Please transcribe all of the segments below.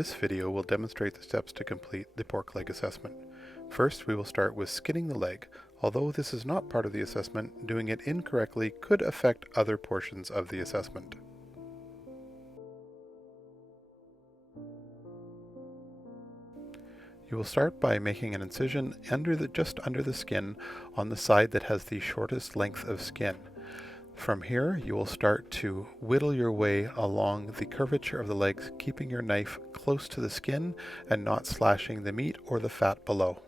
This video will demonstrate the steps to complete the pork leg assessment. First, we will start with skinning the leg. Although this is not part of the assessment, doing it incorrectly could affect other portions of the assessment. You will start by making an incision just under the skin on the side that has the shortest length of skin. From here, you will start to whittle your way along the curvature of the legs, keeping your knife close to the skin and not slashing the meat or the fat below.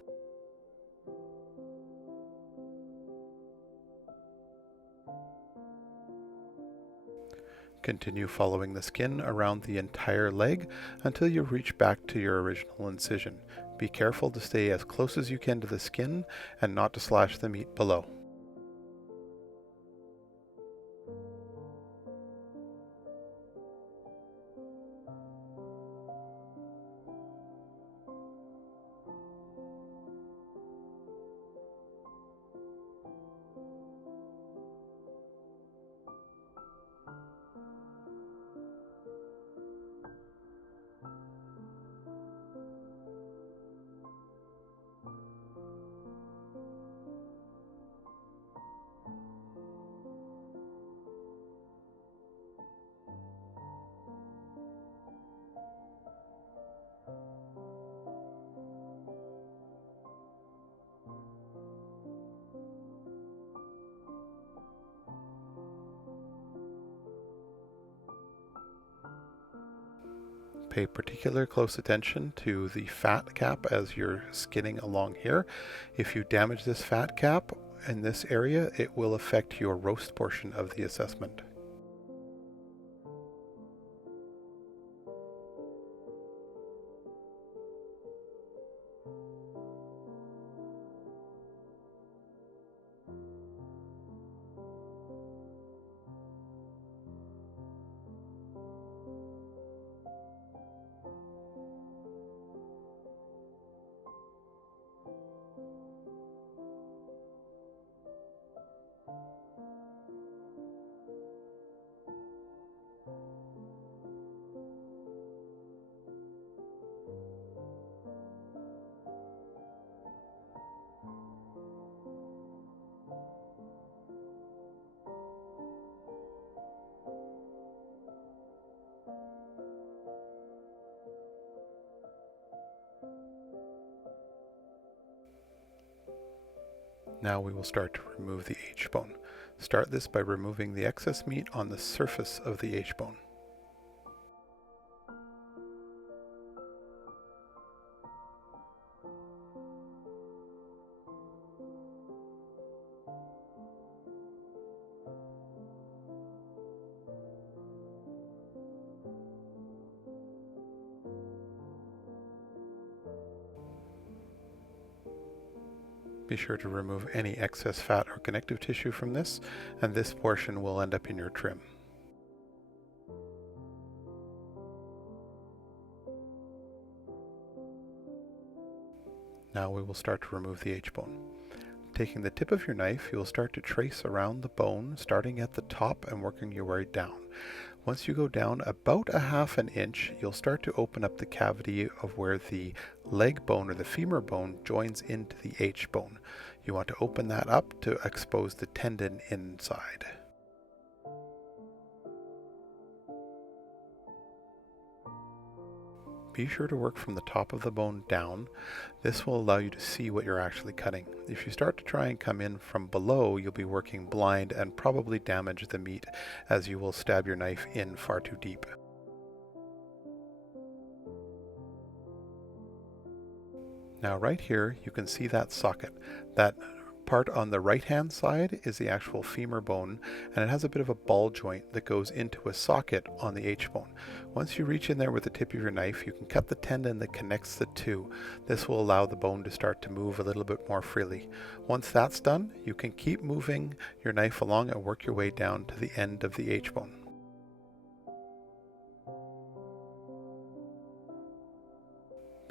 Continue following the skin around the entire leg until you reach back to your original incision. Be careful to stay as close as you can to the skin and not to slash the meat below. Pay particular close attention to the fat cap as you're skinning along here. If you damage this fat cap in this area, it will affect your roast portion of the assessment. Now we will start to remove the H-bone. Start this by removing the excess meat on the surface of the H-bone. Be sure to remove any excess fat or connective tissue from this, and this portion will end up in your trim. Now we will start to remove the H-bone. Taking the tip of your knife, you will start to trace around the bone, starting at the top and working your way down. Once you go down about a ½ an inch, you'll start to open up the cavity of where the leg bone or the femur bone joins into the H-bone. You want to open that up to expose the tendon inside. Be sure to work from the top of the bone down. This will allow you to see what you're actually cutting. If you start to try and come in from below, you'll be working blind and probably damage the meat as you will stab your knife in far too deep. Now right here, you can see that socket. That part on the right hand side is the actual femur bone, and it has a bit of a ball joint that goes into a socket on the H-bone. Once you reach in there with the tip of your knife, you can cut the tendon that connects the two. This will allow the bone to start to move a little bit more freely. Once that's done, you can keep moving your knife along and work your way down to the end of the H-bone.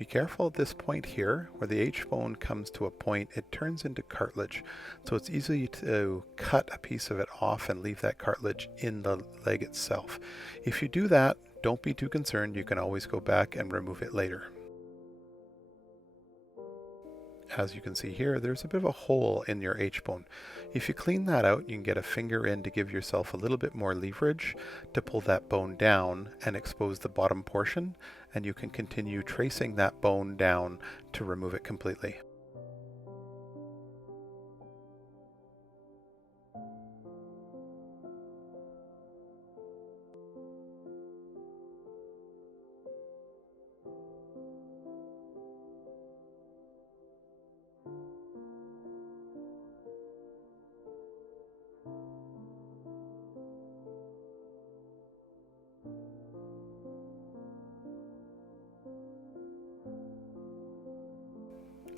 Be careful at this point here, where the H-bone comes to a point, it turns into cartilage. So it's easy to cut a piece of it off and leave that cartilage in the leg itself. If you do that Don't be too concerned, you can always go back and remove it later. As you can see here, there's a bit of a hole in your H-bone. If you clean that out, you can get a finger in to give yourself a little bit more leverage to pull that bone down and expose the bottom portion, and you can continue tracing that bone down to remove it completely.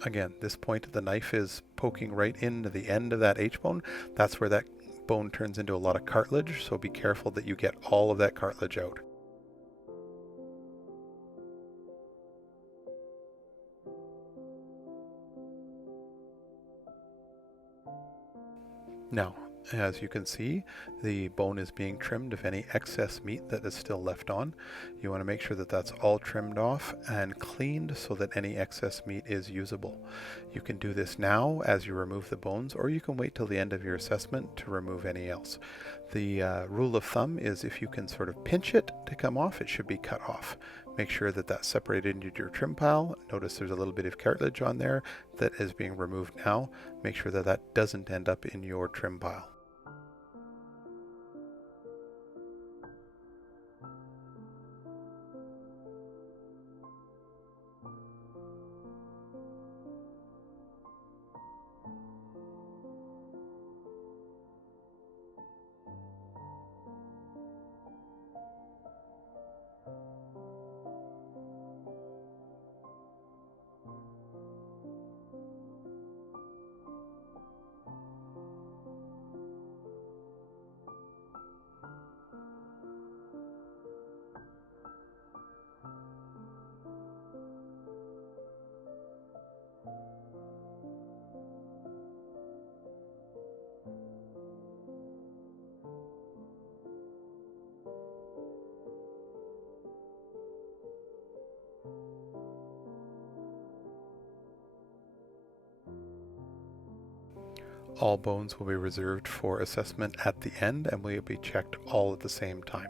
Again, this point of the knife is poking right into the end of that H-bone. That's where that bone turns into a lot of cartilage, so be careful that you get all of that cartilage out. Now, as you can see, the bone is being trimmed of any excess meat that is still left on. You want to make sure that that's all trimmed off and cleaned so that any excess meat is usable. You can do this now as you remove the bones, or you can wait till the end of your assessment to remove any else. The rule of thumb is if you can sort of pinch it to come off, it should be cut off. Make sure that that's separated into your trim pile. Notice there's a little bit of cartilage on there that is being removed now. Make sure that that doesn't end up in your trim pile. All bones will be reserved for assessment at the end and will be checked all at the same time.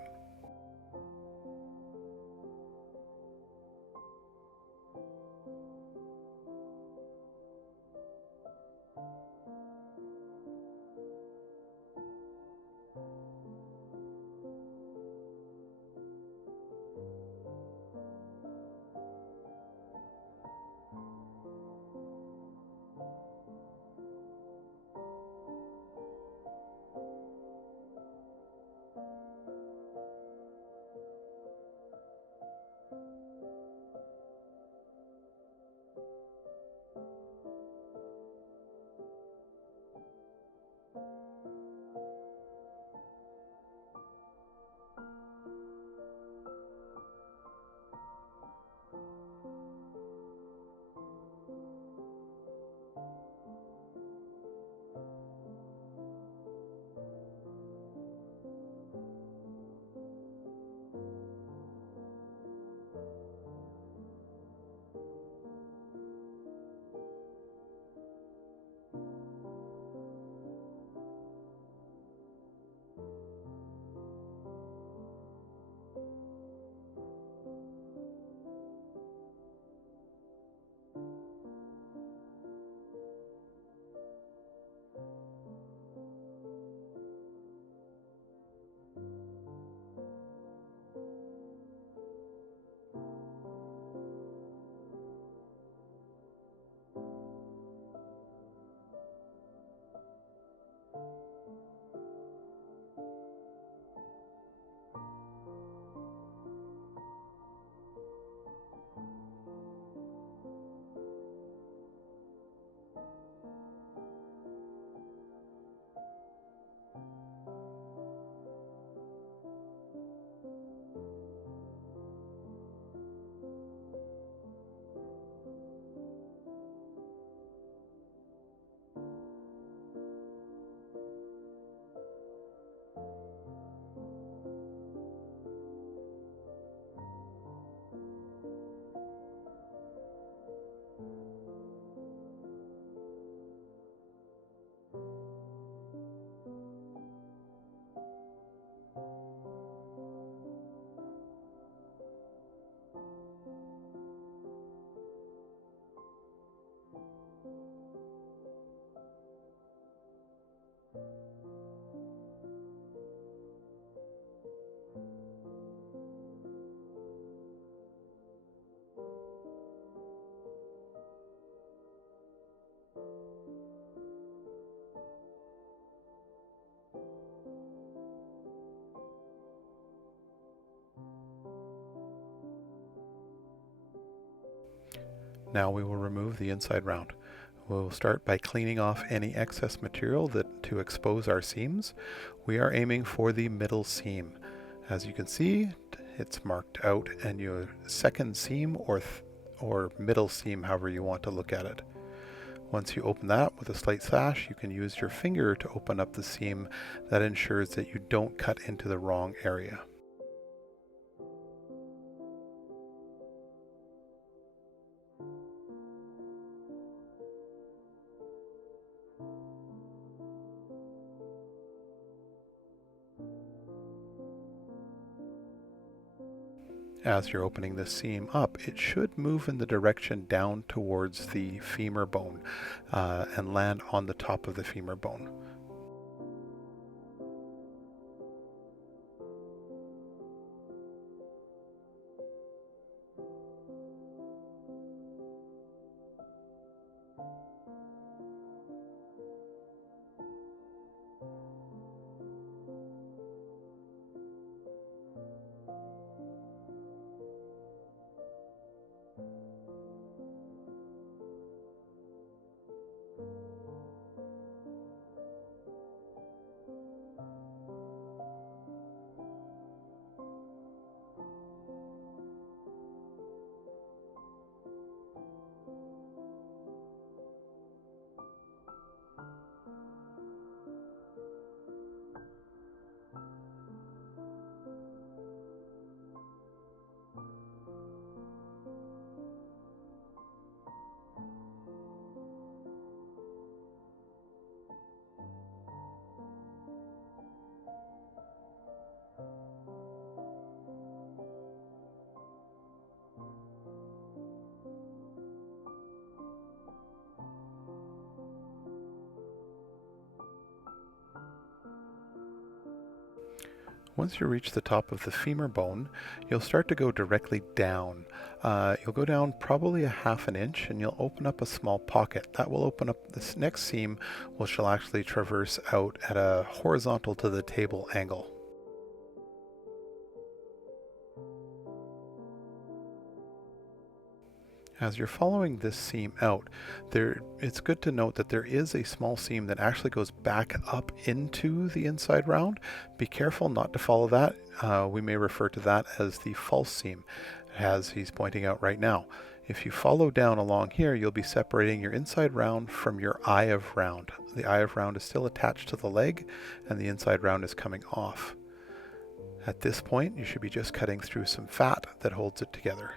Now we will remove the inside round. We'll start by cleaning off any excess material to expose our seams. We are aiming for the middle seam. As you can see, it's marked out, and your second seam or middle seam, however you want to look at it. Once you open that with a slight sash, you can use your finger to open up the seam. That ensures that you don't cut into the wrong area. As you're opening the seam up, it should move in the direction down towards the femur bone and land on the top of the femur bone. Once you reach the top of the femur bone, you'll start to go directly down. You'll go down probably a half an inch, and you'll open up a small pocket. That will open up this next seam, which will actually traverse out at a horizontal to the table angle. As you're following this seam out, it's good to note that there is a small seam that actually goes back up into the inside round. Be careful not to follow that. We may refer to that as the false seam, as he's pointing out right now. If you follow down along here, you'll be separating your inside round from your eye of round. The eye of round is still attached to the leg, and the inside round is coming off. At this point, you should be just cutting through some fat that holds it together.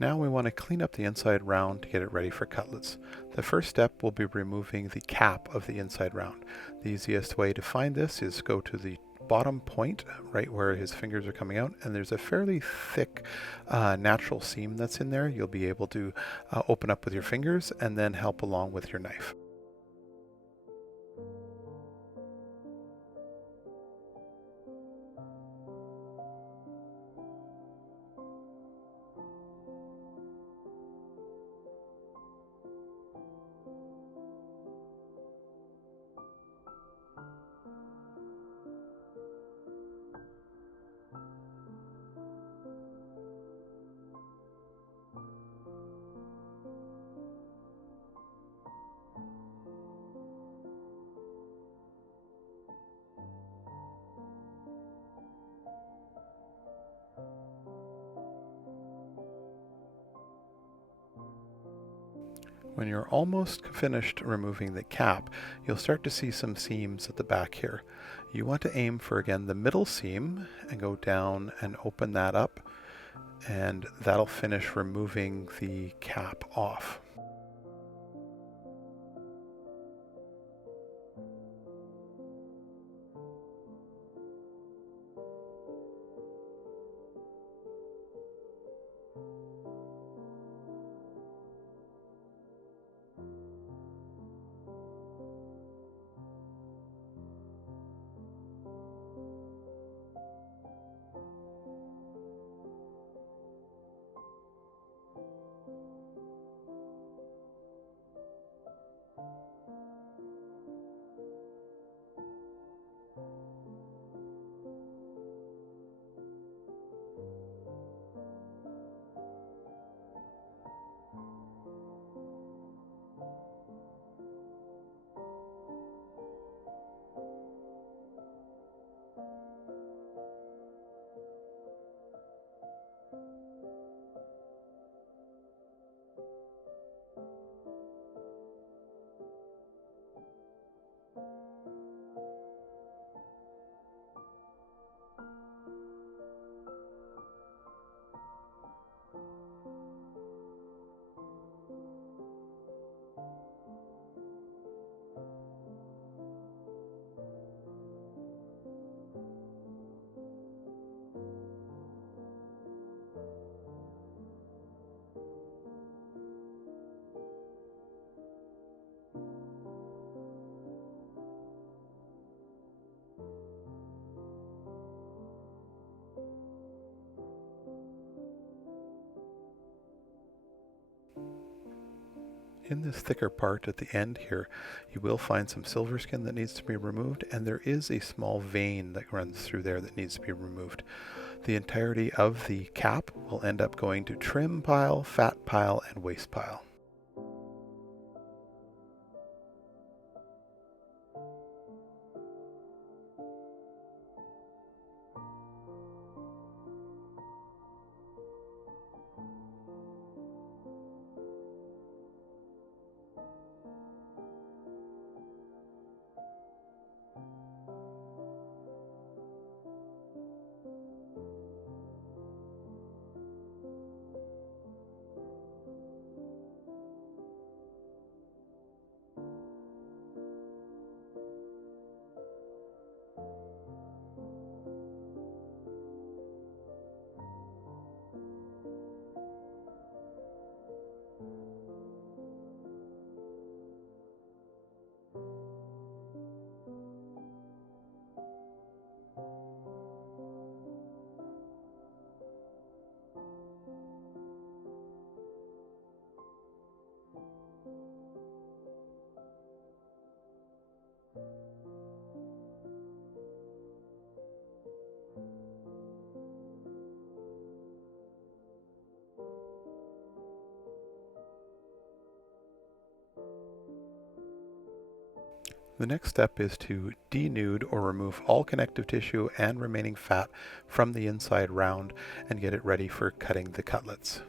Now we want to clean up the inside round to get it ready for cutlets. The first step will be removing the cap of the inside round. The easiest way to find this is go to the bottom point, right where his fingers are coming out, and there's a fairly thick natural seam that's in there. You'll be able to open up with your fingers and then help along with your knife. When you're almost finished removing the cap, you'll start to see some seams at the back here. You want to aim for, again, the middle seam and go down and open that up, and that'll finish removing the cap off. In this thicker part at the end here, you will find some silver skin that needs to be removed, and there is a small vein that runs through there that needs to be removed. The entirety of the cap will end up going to trim pile, fat pile, and waste pile. The next step is to denude or remove all connective tissue and remaining fat from the inside round and get it ready for cutting the cutlets.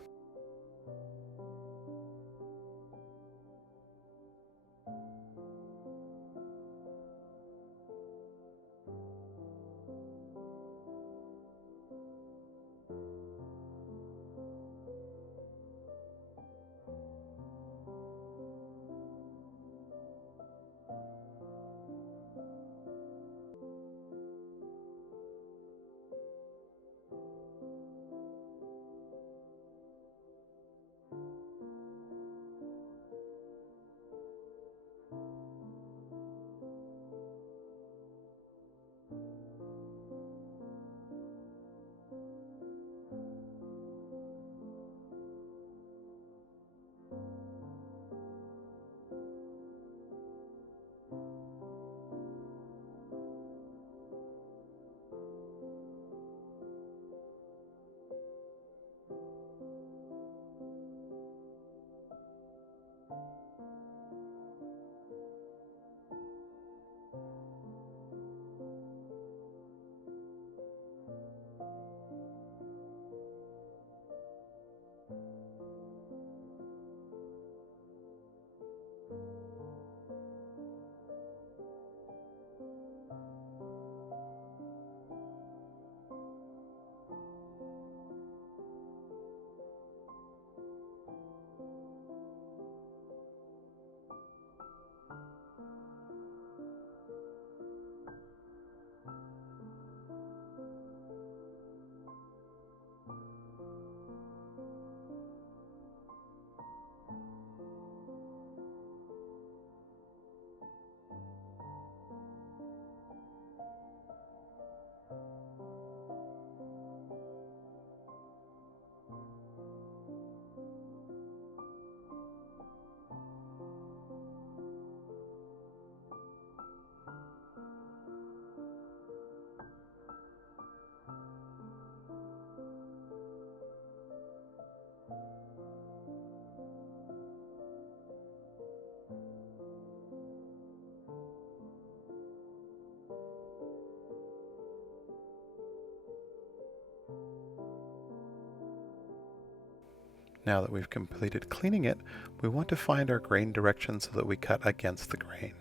Now that we've completed cleaning it, we want to find our grain direction so that we cut against the grain.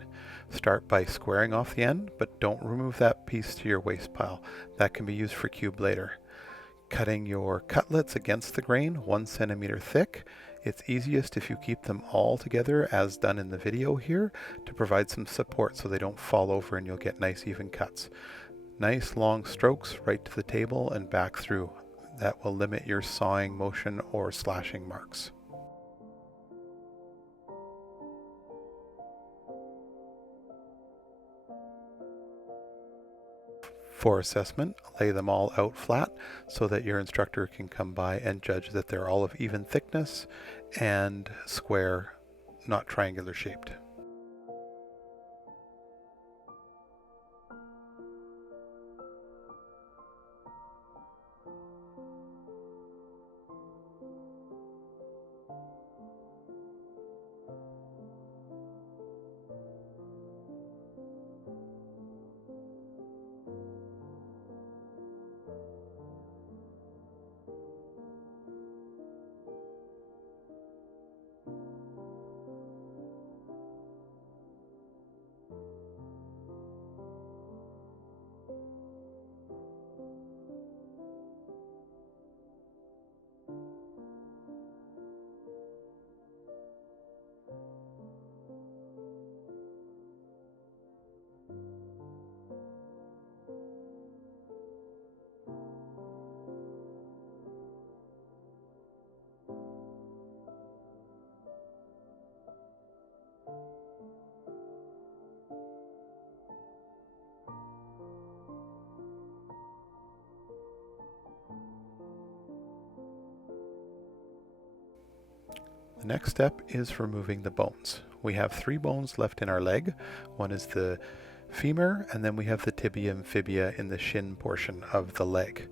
Start by squaring off the end, but don't remove that piece to your waste pile. That can be used for cube later. Cutting your cutlets against the grain 1 centimeter thick. It's easiest if you keep them all together as done in the video here to provide some support so they don't fall over and you'll get nice even cuts. Nice long strokes right to the table and back through. That will limit your sawing motion or slashing marks. For assessment, lay them all out flat so that your instructor can come by and judge that they're all of even thickness and square, not triangular shaped. The next step is removing the bones. We have 3 bones left in our leg. One is the femur, and then we have the tibia and fibia in the shin portion of the leg.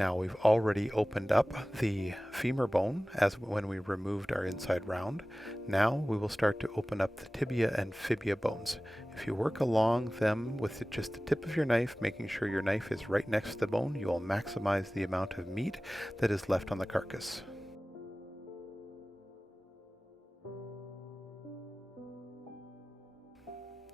Now we've already opened up the femur bone as when we removed our inside round. Now we will start to open up the tibia and fibia bones. If you work along them with just the tip of your knife, making sure your knife is right next to the bone, you will maximize the amount of meat that is left on the carcass.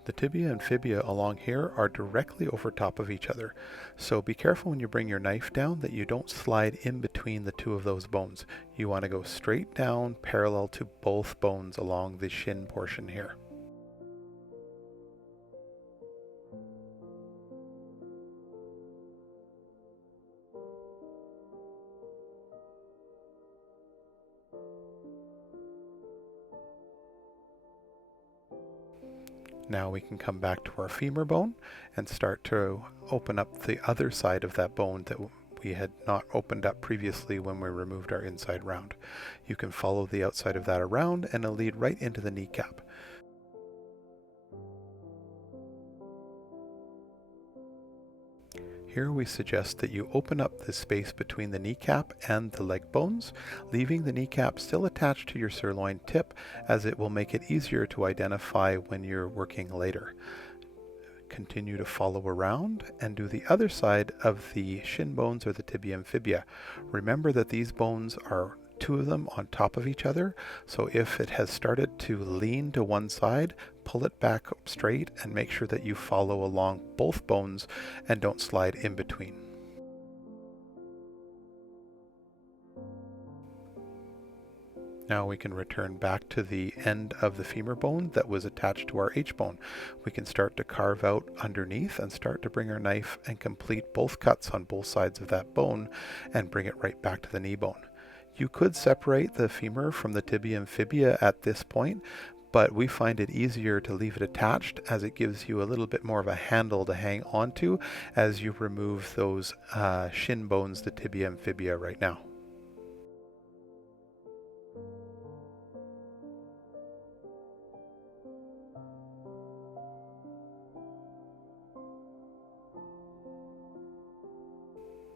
The tibia and fibia along here are directly over top of each other, so be careful when you bring your knife down that you don't slide in between the 2 of those bones. You want to go straight down parallel to both bones along the shin portion here. Now we can come back to our femur bone and start to open up the other side of that bone that we had not opened up previously when we removed our inside round. You can follow the outside of that around and it'll lead right into the kneecap. Here we suggest that you open up the space between the kneecap and the leg bones, leaving the kneecap still attached to your sirloin tip, as it will make it easier to identify when you're working later. Continue to follow around and do the other side of the shin bones or the tibia and fibia. Remember that these bones are 2 of them on top of each other, so if it has started to lean to one side, pull it back up straight and make sure that you follow along both bones and don't slide in between. Now we can return back to the end of the femur bone that was attached to our H-bone. We can start to carve out underneath and start to bring our knife and complete both cuts on both sides of that bone and bring it right back to the knee bone. You could separate the femur from the tibia and fibia at this point, but we find it easier to leave it attached as it gives you a little bit more of a handle to hang onto as you remove those shin bones, the tibia and fibia right now.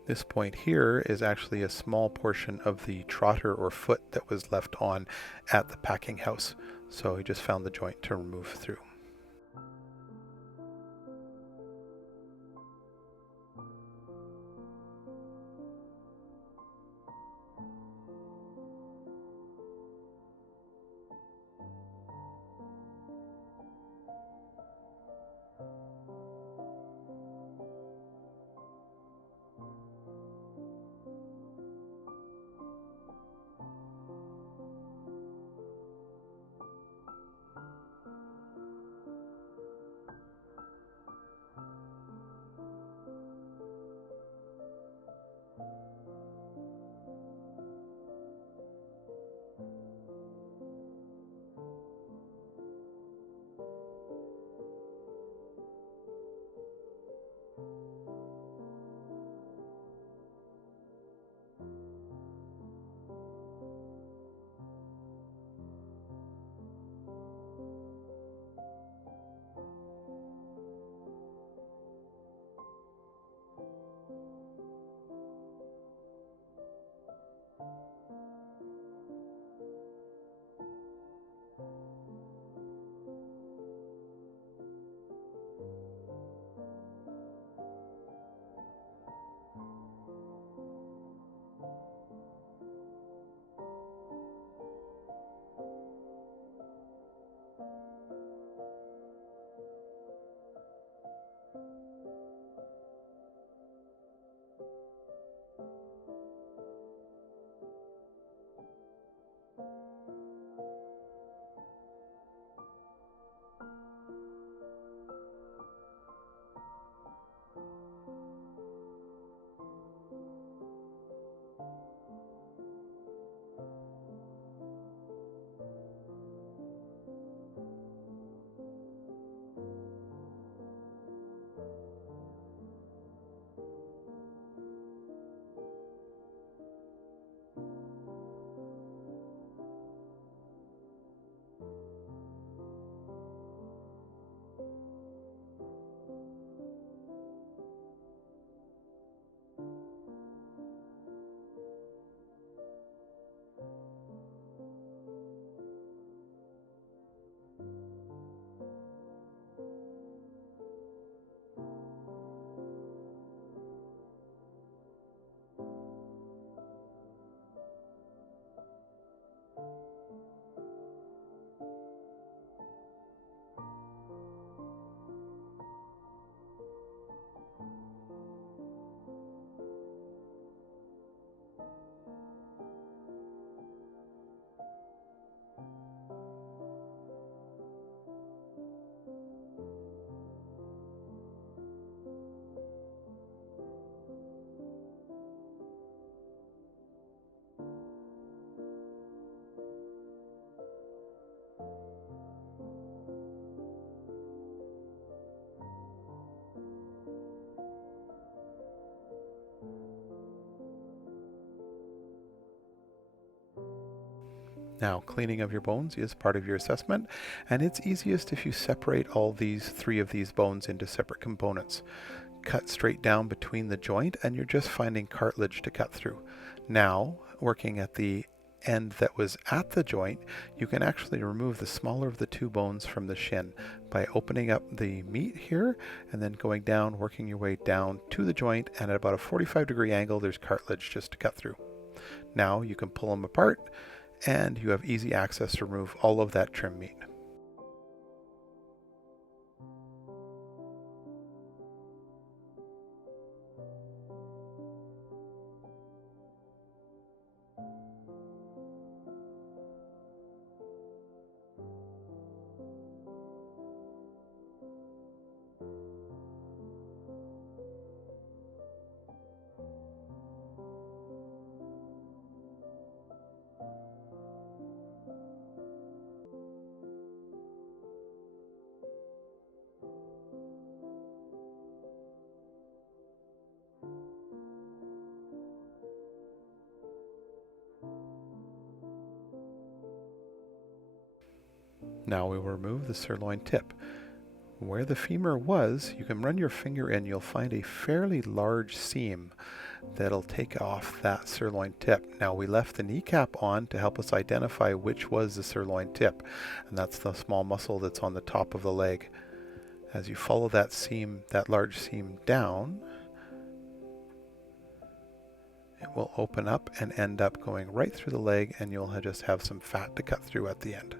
This point here is actually a small portion of the trotter or foot that was left on at the packing house. So we just found the joint to remove through. Now, cleaning of your bones is part of your assessment, and it's easiest if you separate all three of these bones into separate components. Cut straight down between the joint, and you're just finding cartilage to cut through. Now, working at the end that was at the joint, you can actually remove the smaller of the two bones from the shin by opening up the meat here and then going down, working your way down to the joint, and at about a 45-degree angle, there's cartilage just to cut through. Now you can pull them apart, and you have easy access to remove all of that trim meat. Now we will remove the sirloin tip. Where the femur was, you can run your finger in, you'll find a fairly large seam that'll take off that sirloin tip. Now we left the kneecap on to help us identify which was the sirloin tip, and that's the small muscle that's on the top of the leg. As you follow that seam, that large seam down, it will open up and end up going right through the leg, and you'll just have some fat to cut through at the end.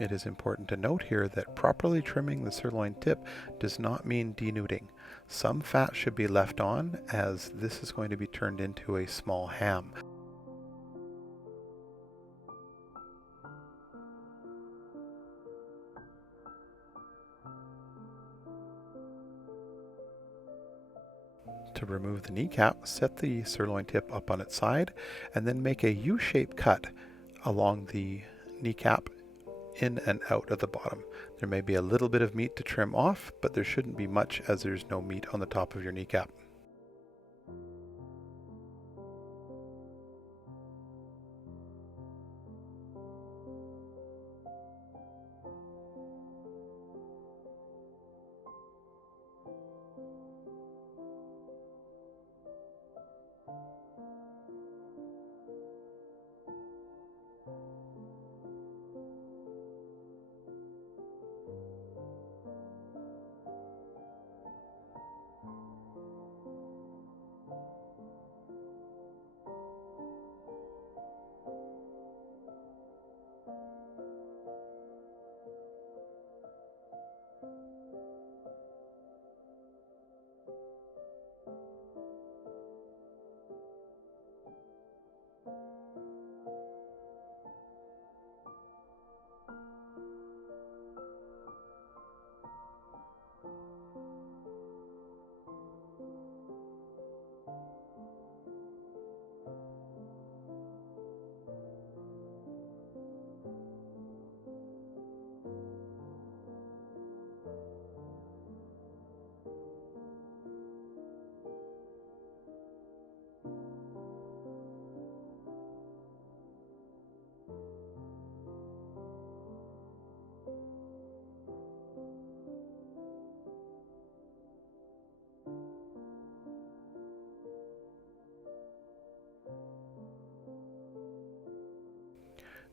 It is important to note here that properly trimming the sirloin tip does not mean denuding. Some fat should be left on, as this is going to be turned into a small ham. To remove the kneecap, set the sirloin tip up on its side and then make a U-shaped cut along the kneecap in and out of the bottom. There may be a little bit of meat to trim off, but there shouldn't be much, as there's no meat on the top of your kneecap.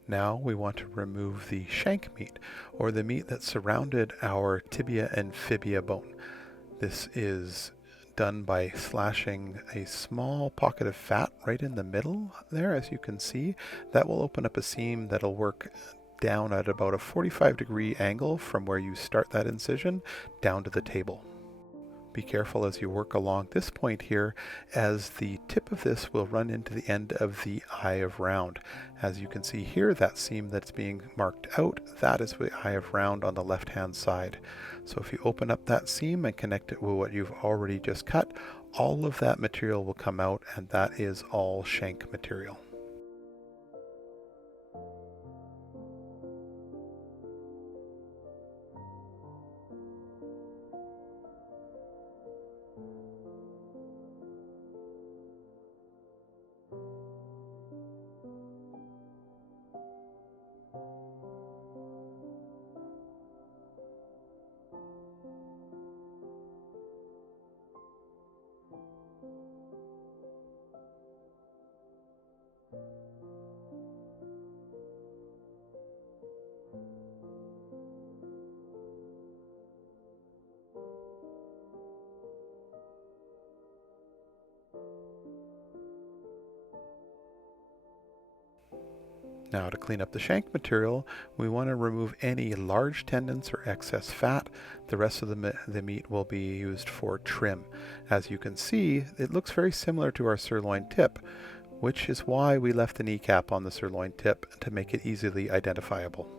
Now we want to remove the shank meat, or the meat that surrounded our tibia and fibia bone. This is done by slashing a small pocket of fat right in the middle there, as you can see. That will open up a seam that'll work down at about a 45-degree angle from where you start that incision down to the table. Be careful as you work along this point here, as the tip of this will run into the end of the eye of round. As you can see here, that seam that's being marked out, that is the eye of round on the left hand side. So if you open up that seam and connect it with what you've already just cut, all of that material will come out, and that is all shank material. Now, to clean up the shank material, we want to remove any large tendons or excess fat. The rest of the meat will be used for trim. As you can see, it looks very similar to our sirloin tip, which is why we left the kneecap on the sirloin tip to make it easily identifiable.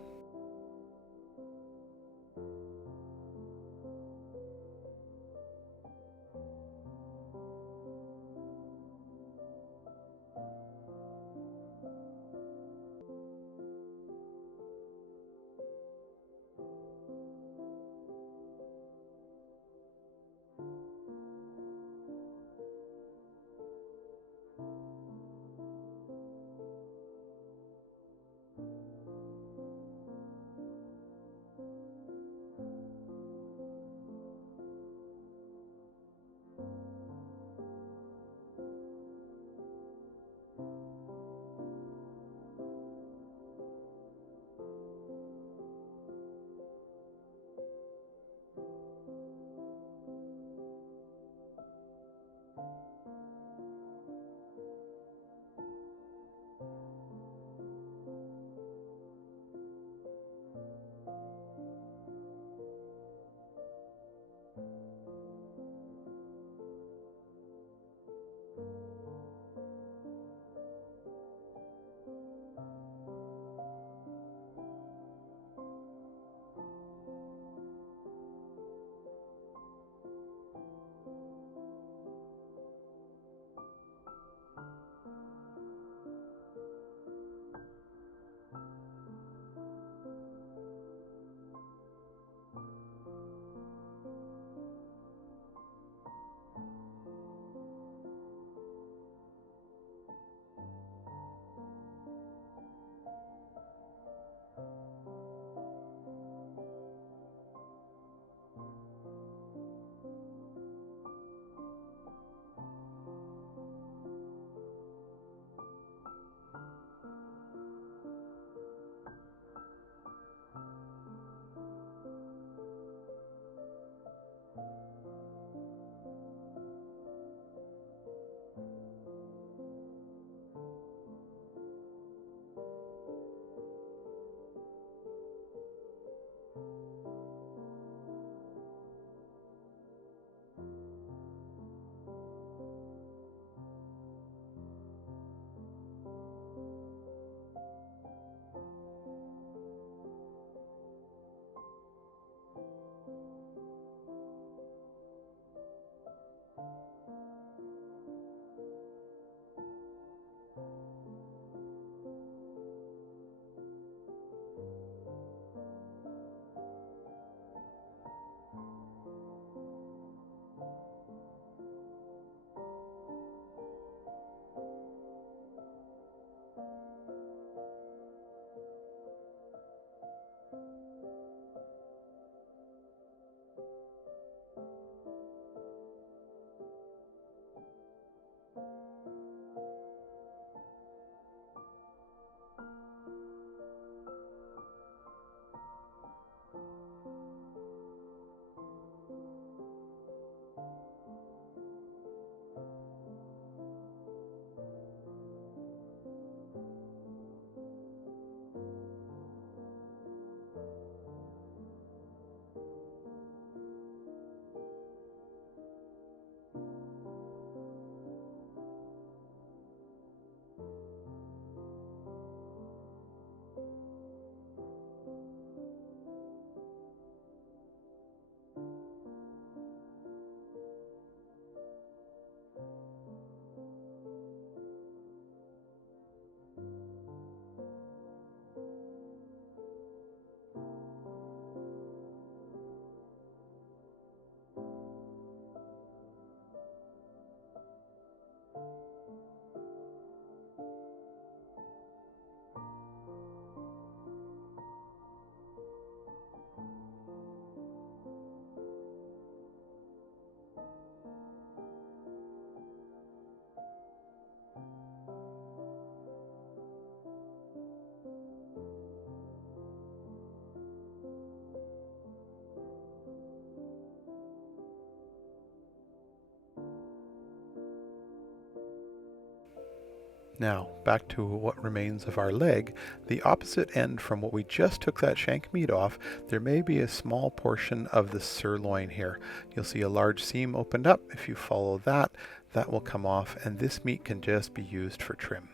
Now, back to what remains of our leg, the opposite end from what we just took that shank meat off, there may be a small portion of the sirloin here. You'll see a large seam opened up. If you follow that, that will come off, and this meat can just be used for trim.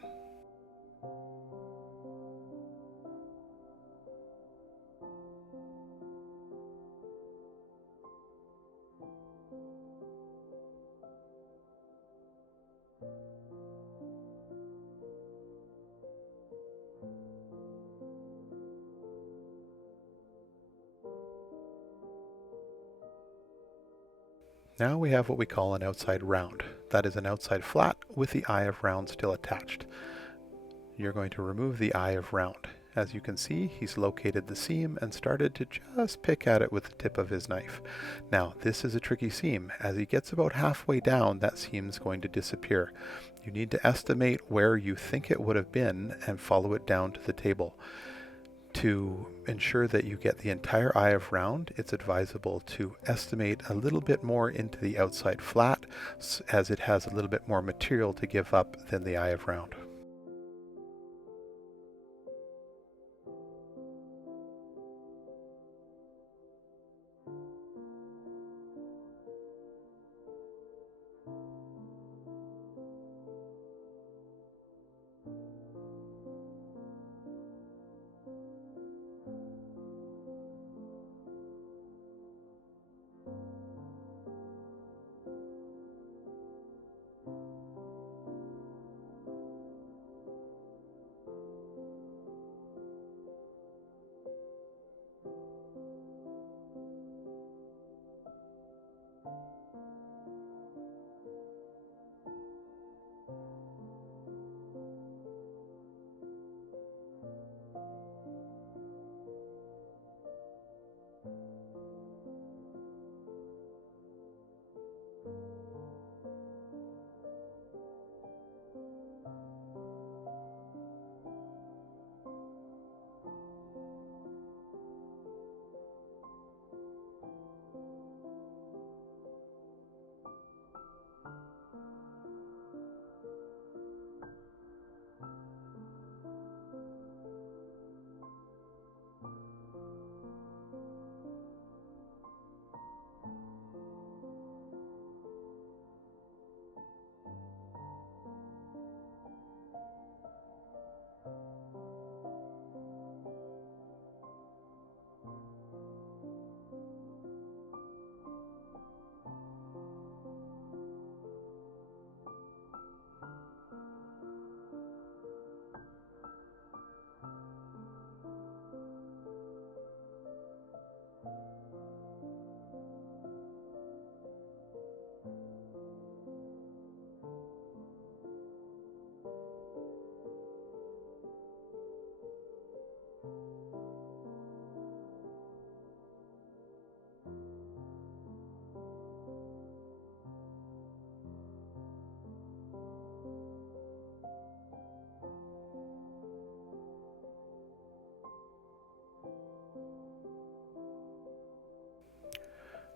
Now we have what we call an outside round. That is an outside flat with the eye of round still attached. You're going to remove the eye of round. As you can see, he's located the seam and started to just pick at it with the tip of his knife. Now, this is a tricky seam. As he gets about halfway down, that seam is going to disappear. You need to estimate where you think it would have been and follow it down to the table. To ensure that you get the entire eye of round, it's advisable to estimate a little bit more into the outside flat, as it has a little bit more material to give up than the eye of round.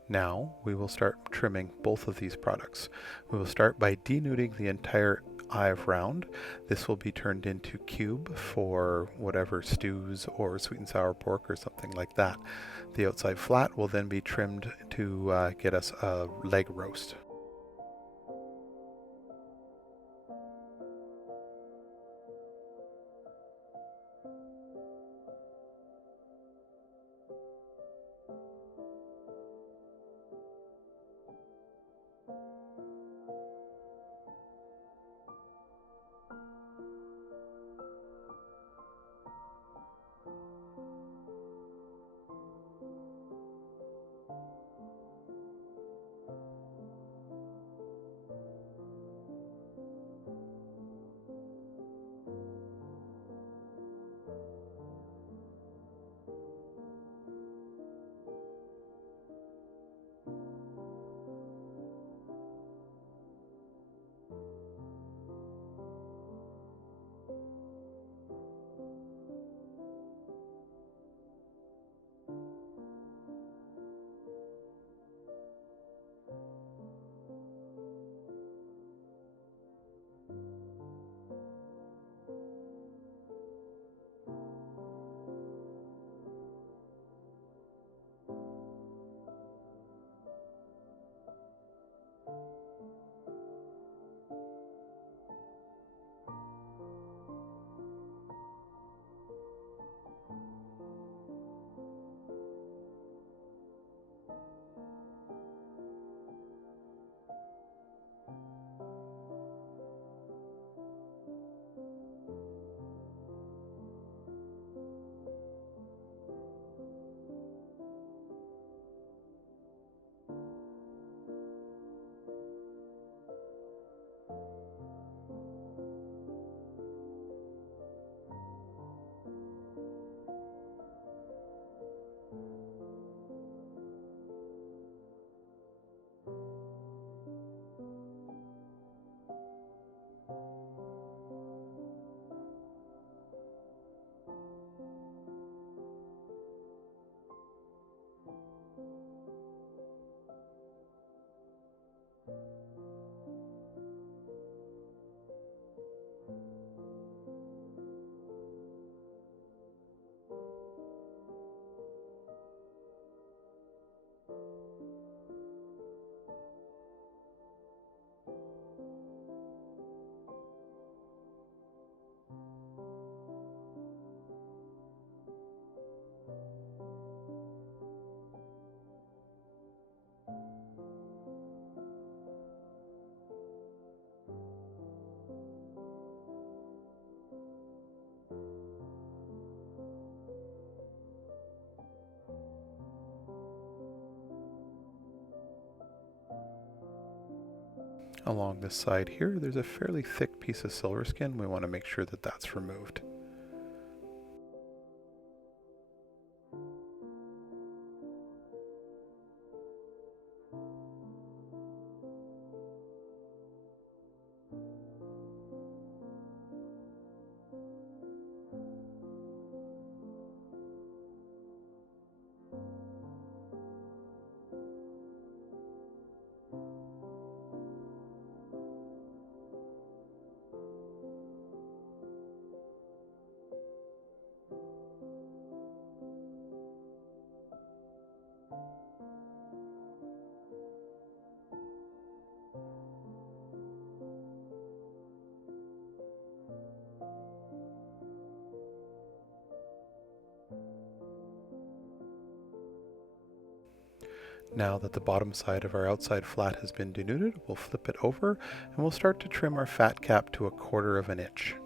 Now we will start trimming both of these products. We will start by denuding the entire eye of round. This will be turned into cube for whatever stews or sweet and sour pork or something like that. The outside flat will then be trimmed to get us a leg roast. Along this side here, there's a fairly thick piece of silver skin. We want to make sure that that's removed. Now that the bottom side of our outside flat has been denuded, we'll flip it over and we'll start to trim our fat cap to 1/4 of an inch.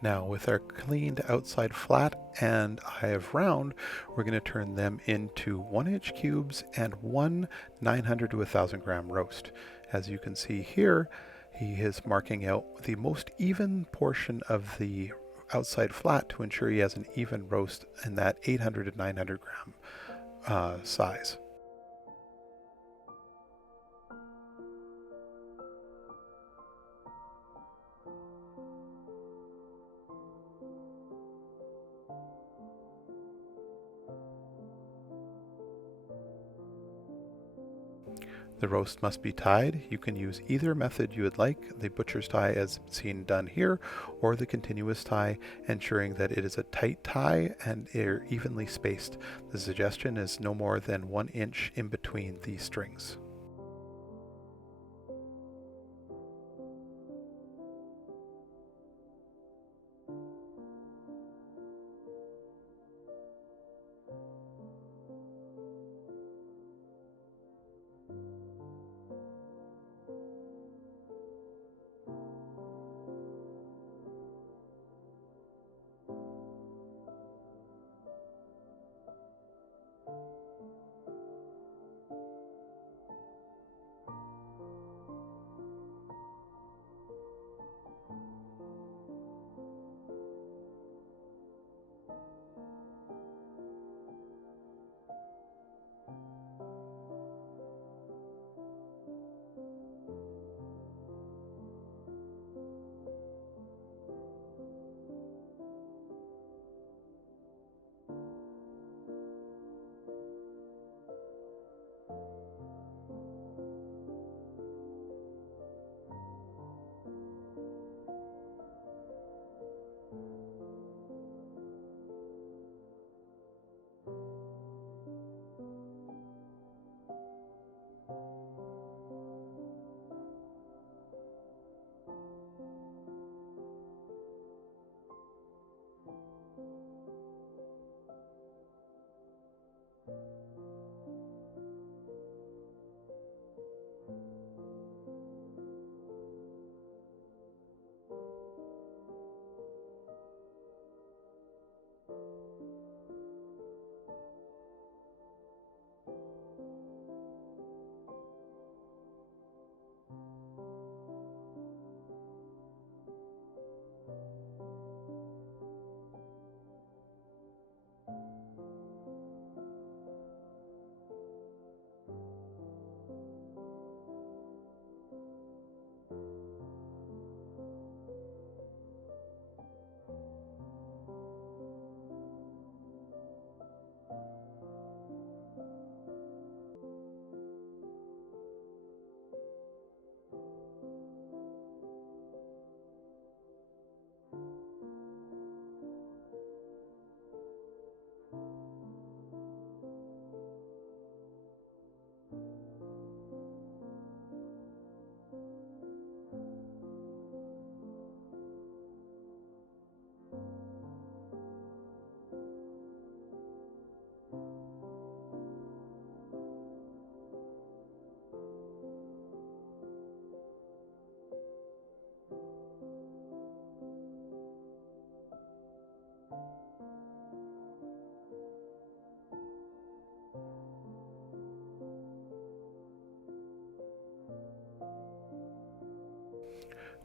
Now with our cleaned outside flat and eye of round, we're going to turn them into 1-inch cubes and one 900 to 1000 gram roast. As you can see here, he is marking out the most even portion of the outside flat to ensure he has an even roast in that 800 to 900 gram size. The roast must be tied. You can use either method you would like, the butcher's tie as seen done here, or the continuous tie, ensuring that it is a tight tie and they're evenly spaced. The suggestion is no more than 1 inch in between these strings.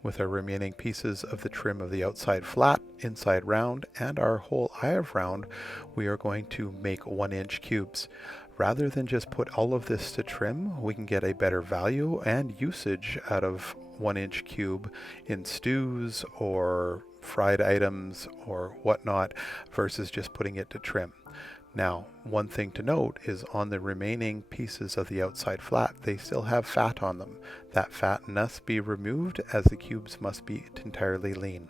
With our remaining pieces of the trim of the outside flat, inside round, and our whole eye of round, we are going to make 1-inch cubes. Rather than just put all of this to trim, we can get a better value and usage out of 1-inch cube in stews or fried items or whatnot versus just putting it to trim. Now, one thing to note is on the remaining pieces of the outside flat, they still have fat on them. That fat must be removed as the cubes must be entirely lean.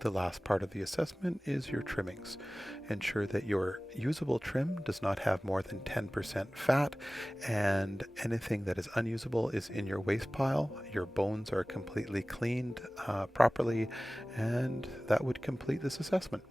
The last part of the assessment is your trimmings. Ensure that your usable trim does not have more than 10% fat, and anything that is unusable is in your waste pile. Your bones are completely cleaned properly, and that would complete this assessment.